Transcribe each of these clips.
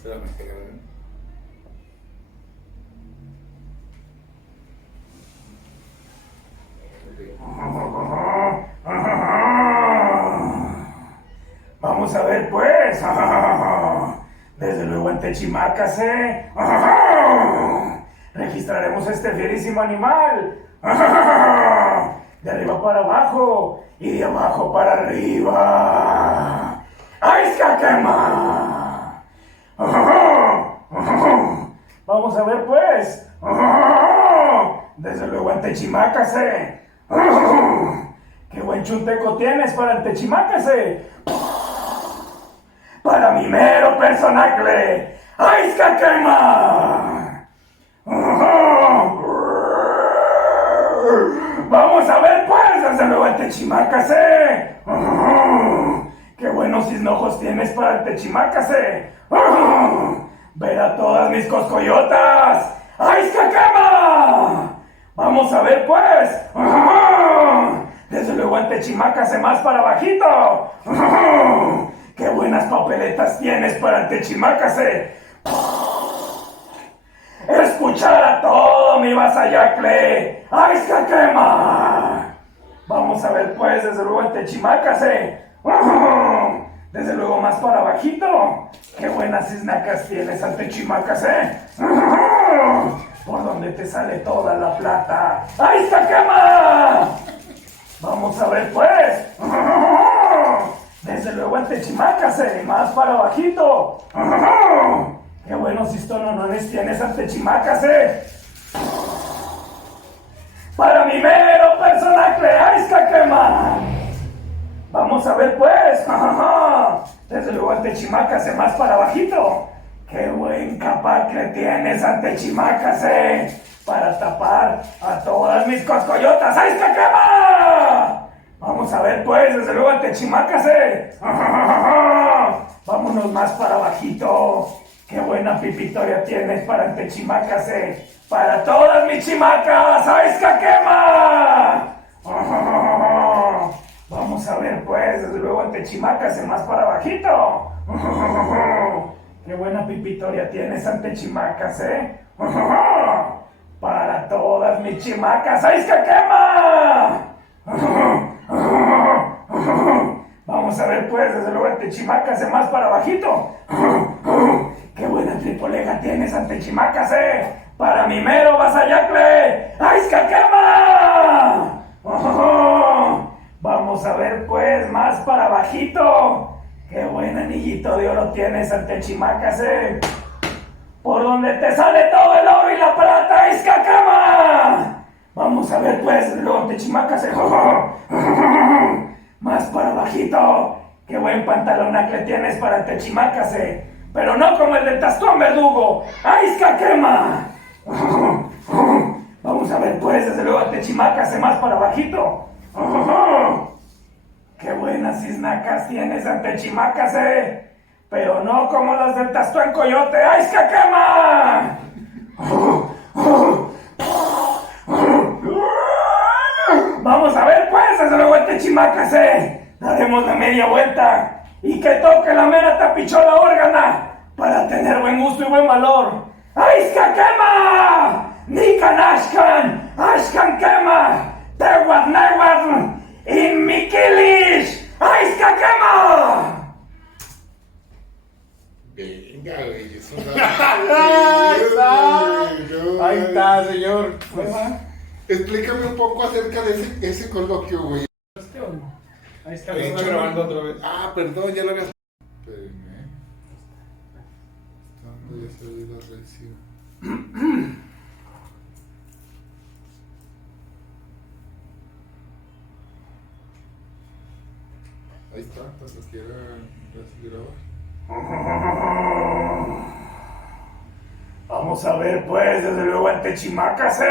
Espérame, espérame. Vamos a ver pues. Desde luego en Techimacas, registraremos este fierísimo animal. De arriba para abajo y de abajo para arriba. ¡Ay, quema! Vamos a ver pues. Desde luego en Techimacas, ¡qué buen chunteco tienes para el Techimacas, para mi mero personaje! ¡Ay, quema! Vamos a ver pues, desde luego el Techimacas, ¡qué buenos cisnojos tienes para el Techimacas, ver a todas mis coscoyotas! ¡Ay, quema! Vamos a ver pues, desde luego el Techimacas más para bajito. ¡Qué buenas papeletas tienes para el Techimacas! ¡Escuchar a todo mi vasallacle! ¡Ay, se quema! Vamos a ver pues, desde luego el Techimacas, desde luego más para bajito. ¡Qué buenas cisnacas tienes al Techimacas, por donde te sale toda la plata. ¡Ay, se quema! Vamos a ver pues, desde luego el Techimacas, más para bajito. ¡Qué buenos histononones tienes al Techimacas, para mi mero personaje! ¡Ay, se quema! Vamos a ver pues, desde luego el Techimacas más para bajito. ¡Qué buen capacle tienes al Techimacas, para tapar a todas mis coscoyotas! ¡Ay, se quema! Vamos a ver pues, desde luego el Techimacas, vámonos más para bajito. ¡Qué buena pipitoria tienes para el Techimacas, para todas mis chimacas! ¡Ay, se quema! Vamos a ver pues, desde luego el Techimacas más para bajito. ¡Qué buena pipitoria tienes al Techimacas, para todas mis chimacas! ¡Ay, se quema! Vamos a ver pues, desde luego el Techimacas más para bajito. ¡Qué buena tripolega tienes al Techimacas, para mi mero vasallacle! ¡Ay, se quema! Vamos a ver pues, más para bajito. ¡Qué buen anillito de oro tienes al Techimacas, por donde te sale todo el oro y la plata! ¡Ay, se quema! Vamos a ver pues, luego Techimacas, más para bajito. ¡Qué buen pantalonacle tienes para el Techimacas, pero no como el del Tastón Verdugo! ¡Ay, se quema! Vamos a ver pues, desde luego el Techimacas más para bajito. ¡Qué buenas cisnacas tienes al Techimacas, pero no como las del Tastón Coyote! ¡Ay, se quema! Vamos a ver pues, desde luego el Techimacas, daremos la media vuelta y que toque la mera tapichola órgana para tener buen gusto y buen valor. ¡Ay, se quema! ¡Nikan Ashkan! ¡Ashkan quema! ¡Tewat Newat! ¡In Mikilish! ¡Ay, se quema! Venga, güey, eso Ahí está, señor. Explícame un poco acerca de ese coloquio, güey. Ahí está, Lo está grabando otra vez. Ah, perdón, ya lo habías... Espérenme. Estando ya salido recibo. Ahí está, cuando quiera grabar. Vamos a ver pues, desde luego el Techimacas,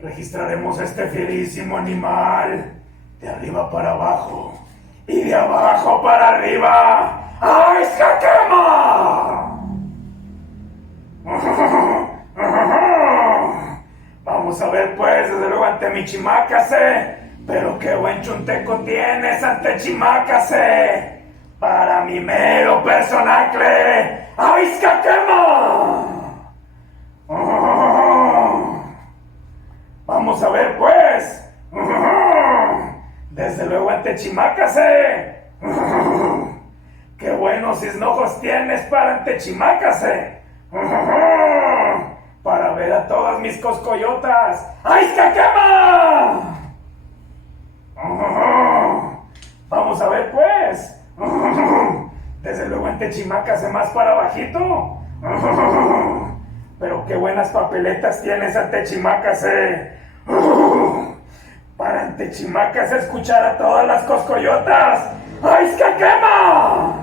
registraremos este fierísimo animal de arriba para abajo y de abajo para arriba. ¡Ay, se quema! Vamos a ver pues, desde luego ante mi Chimacas, pero qué buen chunteco tienes ante Chimacas, para mi mero personaje, ¡Aizcaquema! Vamos a ver pues. Desde luego ante Chimácase. Qué buenos cisnojos tienes para ante Chimácase. Para ver a todas mis coscoyotas. ¡Aizcaquema! Vamos a ver pues. Desde luego ante Chimácase más para bajito. Pero qué buenas papeletas tienes ante Chimácase. Para ante Chimácase escuchar a todas las coscoyotas. ¡Aizcaquema!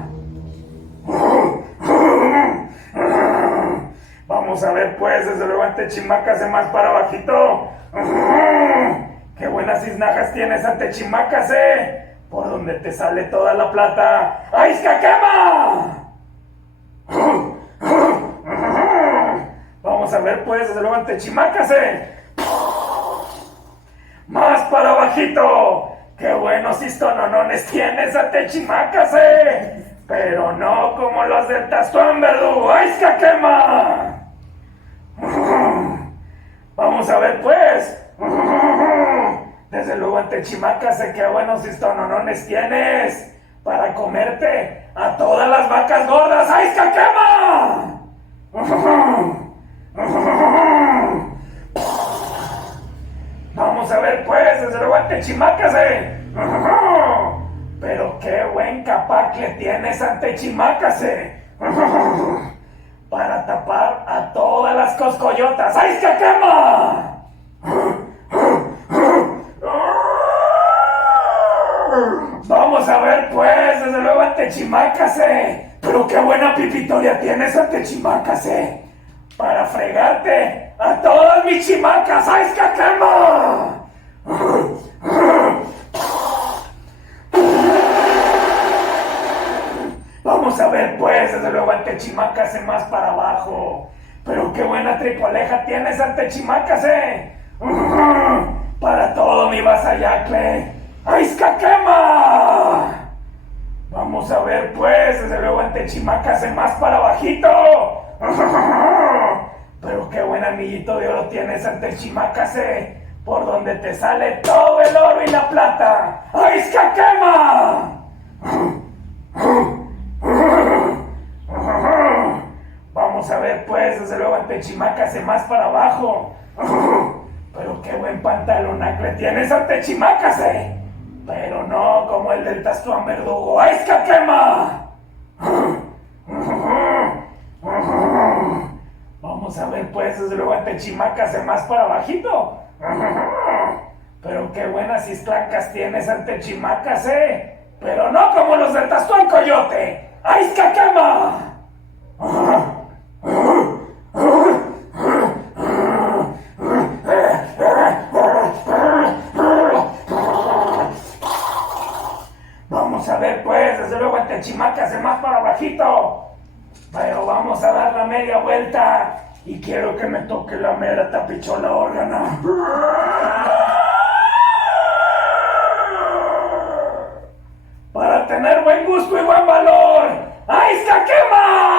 Vamos a ver pues, desde luego ante Chimácase más para bajito. Qué buenas cisnajas tienes ante Chimácase, por donde te sale toda la plata. ¡Aizcaquema! Vamos a ver pues, desde luego ante Chimácase. Más para bajito. Qué buenos histononones tienes ante Chimácase, pero no como los del Tastuán Verdugo. ¡Aizcaquema! Vamos a ver pues. Desde luego ante Chimácase, qué buenos histononones tienes para comerte a todas las vacas gordas. ¡Aizcaquema! Vamos a ver pues, desde luego ante Chimácase. Pero qué buen capacle tienes ante Chimácase para tapar a todas las coscoyotas. ¡Aizcaquema! Vamos a ver pues, desde luego ante Chimácase. Pero qué buena pipitoria tienes ante Chimácase para fregarte a todas mis chimacas. ¡Aizcaquema! Vamos a ver pues, desde luego ante Chimácase más para abajo. Pero qué buena tripoleja tienes ante Chimácase para todo mi vasallacle. ¡Aizcaquema! Vamos a ver pues, desde luego ante Chimácase más para bajito. Pero qué buen anillito de oro tienes ante Chimácase, por donde te sale todo el oro y la plata. ¡Aizcaquema! Vamos a ver pues, desde luego ante Chimácase más para abajo. Pero qué buen pantalonacle tienes ante Chimácase, pero no como el del Tastuán Verdugo. ¡Aizcaquema! Vamos a ver pues, desde luego ante Chimácase más para bajito. Pero qué buenas istrancas tienes ante Chimácase, pero no como los del Tastuán Coyote. ¡Aizcaquema! Vamos a ver pues, desde luego ante Chimácase más para bajito. Pero vamos a dar la media vuelta y quiero que me toque la mera tapichola órgana. Para tener buen gusto y buen valor. ¡Aizcaquema!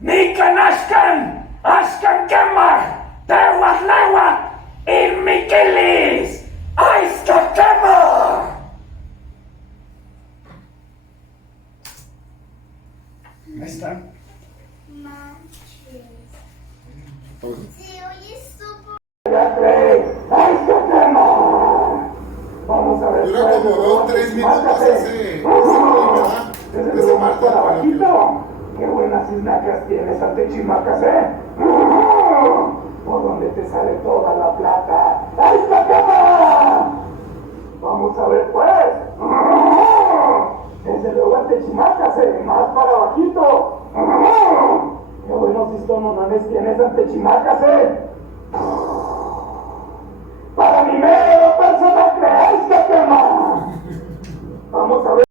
Nikan Ashkan, Ashkan Kemach, Tehuas Lewat, y Miquilis. ¡Aizcaquema! Ahí está. Manches. Pues, Sí, oye, súper. Vamos a ver. dura como 2-3 minutos ese ¿verdad? Ese Marta, para bajito. Qué buenas isnacas tienes ante Chimácase. Por donde te sale toda la plata. ¡Aizcaquema! Vamos a ver pues. Desde luego ante Chimácase, más para bajito. Qué buenos histononones tienes ante Chimácase. Para mi mero personaje, ¡Aizcaquema! Vamos a ver.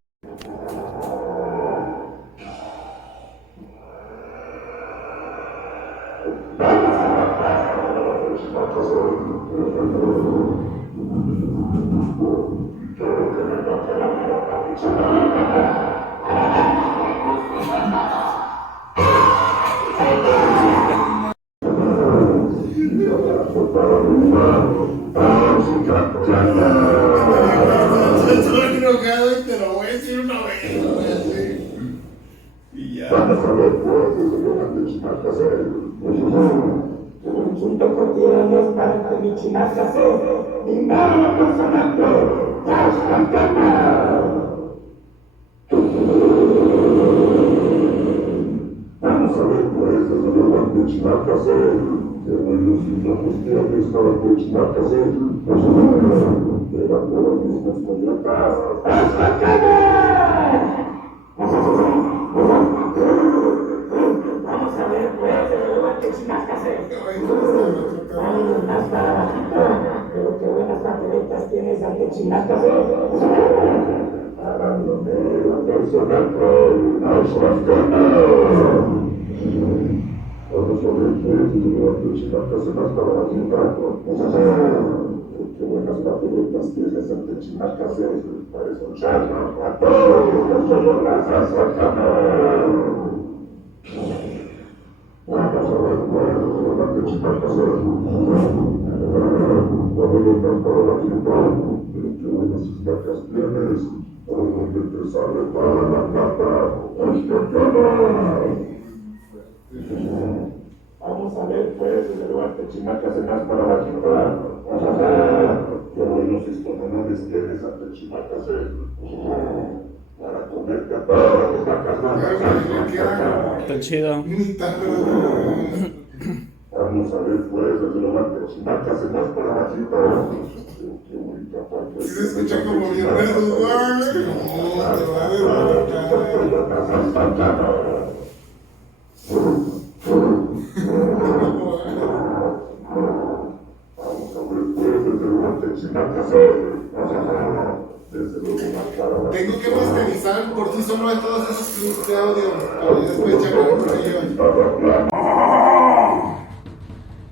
Estoy enojado y te lo voy a decir una vez. Y ya. Junto contigo los para que mi chinaca se invadan los sonantes. Vamos a ver pues desde luego ante Chinacase, que buenos y locos tienes para que Chinacase, pues llegan por los mismos coyotas. ¡Hasta Vamos a ver pues desde luego ante Chinacase. Más para bajito, pero qué buenas papeletas tienes ante Chinacase. Parándome la personaje, ¡hasta vamos a ver pues desde luego ante Chinacase más para bajito. Qué buenas papeletas tienes ante Chinacase para escuchar a todos los coyotas. ¡Hasta vamos a ver pues ante Chinacase. Para la gente, qué buenas estacas tienes, por donde te sale para la plata, vamos a ver pues desde luego ante Chinacase más para la gente. Qué buenos estomanones tienes ante Chinacase, para comerte a todas las vacas más. Está chido. Ni tan Vamos a ver pues desde luego ante Chinacase más para la gente. Qué bonita parte. si se escucha como bien redundante. No, te va a derrotar. Vamos a ver pues desde luego ante Chinacase. Desde luego más para la Tengo que masterizar por sí solo de todos esos clips de audio. Para después checar por ello.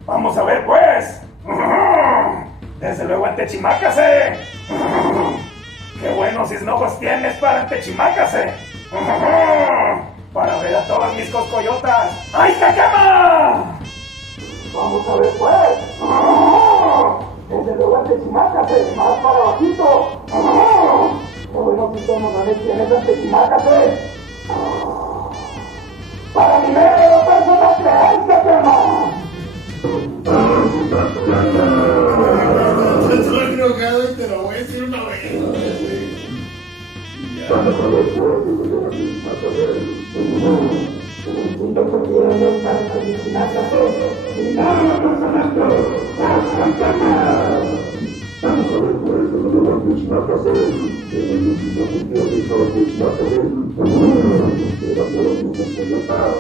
Vamos a ver pues. Desde luego ante Chimacase. Qué buenos ojos tienes para ante Chimacase. Para ver a todas mis coscoyotas. ¡Ahí se quema! Vamos a ver pues. Desde luego ante Chimacase, más para bajito. Qué buenos ojos tienes ante Chimacase. Para mi medio personaje, ¡ahí se quema! Estoy enojado y te lo voy a decir una vez. Vamos a ver pues desde luego ante Chinacase. Junto contigo los para que mi Chimacase invadan los sonantes. Vamos a ver pues desde luego ante Chinacase, que buenos y locos tienes para que Chinacase, llegan por los mismos coyotas.